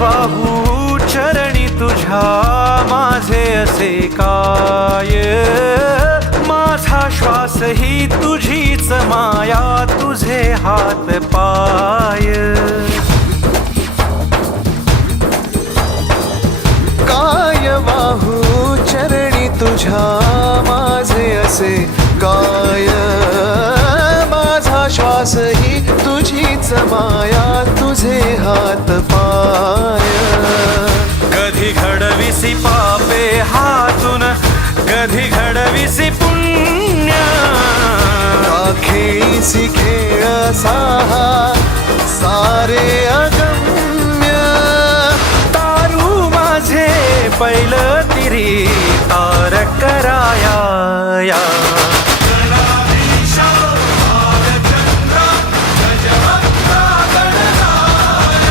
वाहू चरणी तुझ्या माझे असे काय, माझा श्वास ही तुझीच माया, तुझे हात पाय. काय वाहू चरणी तुझ्या माझे असे काय, माझा श्वास ही तुझीच माया, तुझे हात पाय. कधी घडविसी पापे हातून, कधी घडविसी पुण्य, खेळीसी खेळ साहा सारे अगम्य. तारू माझे पैल तिरी तार कराया.